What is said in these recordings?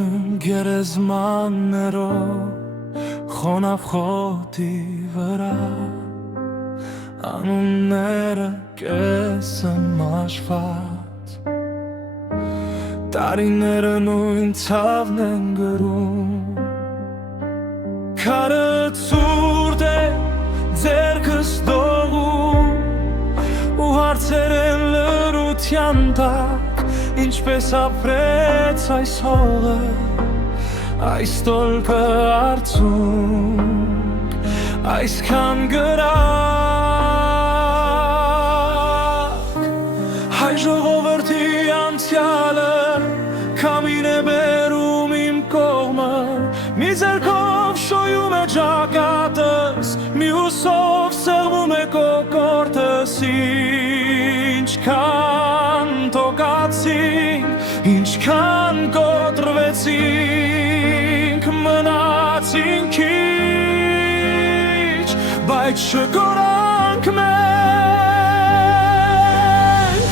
եմ գերեզմաններով խոնավ խոտի վրա անունները կես եմ մաշված տարիները նույն ցավն են գրում քարը ցուրտ է ձեռքս դողում ու հարցեր են լրության տակ ինչպես ապրեց այս հողը այս տոլքը արցունք այսքան գրակ հայ ժողովրդի անցյալը քամին է բերում իմ կողմը մի ձեռքով շոյում է ճակատս մյուսով սեղմում է կոկորդս ինչքան տոկացինք ինչքան կոտրվեցինք մնացինք քիչ բայց չկորանք մենք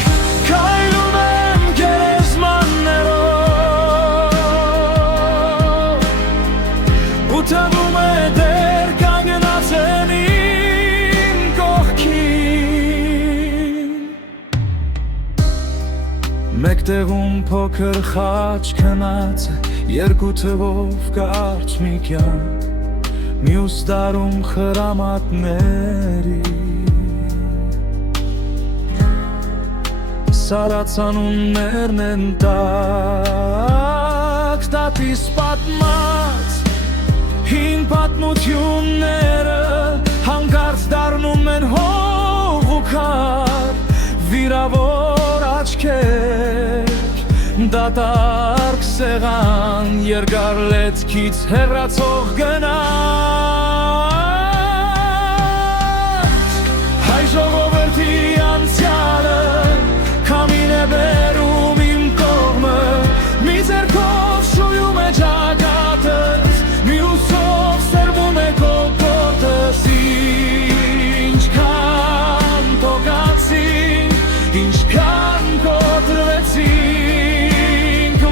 քայլում եմ գերեզմաններով ու թվում է դեռ կանգնած են իմ կողքին մեկ տեղում փոքր խաչ քնած է երկու թվով կարճ մի կյանք մյուս դարում խրամատների սարացանուններն են տակ տատիս պատմած հին պատմությունները հանկարծ դառնում են հող ու քար վիրավոր աչքեր դատարկ սեղան երկար լետքից հեռացող գնաց հայ ժողովրդի անցյալը քամին է բերում իմ կողմը մի ձեռքով շոյում է ճակատս մյուսով սերվում է կոկորդս ինչքան տոկացինք ինչքան կոտրվեցինք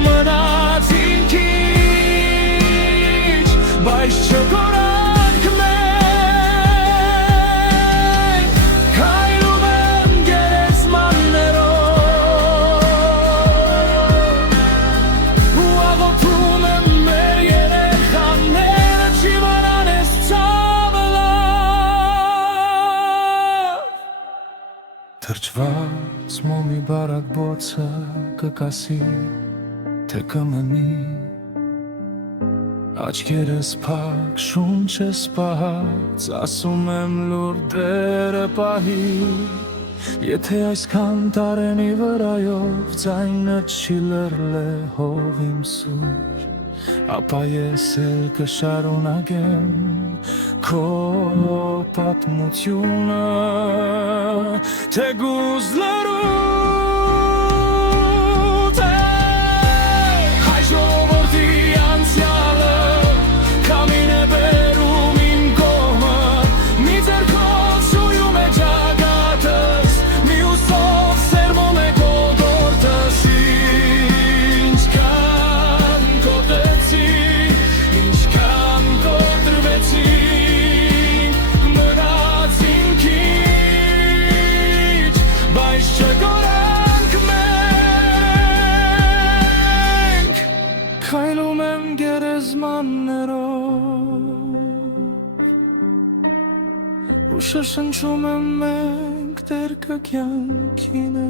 մնացինք քիչ բայց չկորանք մենք քայլում եմ գերեզմաններով ու աղոթում եմ մեր երեխաները չիմանան էս ցավը լավ թրջված մոմի բարակ բոցը կկասի թե կմնի աչքերս փակ շունչս պահած ասում եմ լուր դերը պահի եթե այսքան տարենի վրայով ձայնը չի լռել է հող իմ սուր ապա ես էլ կշարունակեմ քո պատմությունը թեկուզ լռութ է հայ ժողովրդի անցյալը քամին է բերում իմ կողմը մի ձեռքով շոյում է ճակատս մյուսով սերմում է կոկորդս ինչքան կոտրեցինք ինչքան կոտրվեցինք մնացինք քիչ բայց չկորանք մենք քայլում եմ գերեզմաններով ու շշնջում եմ մենք դեռ կկյանքինը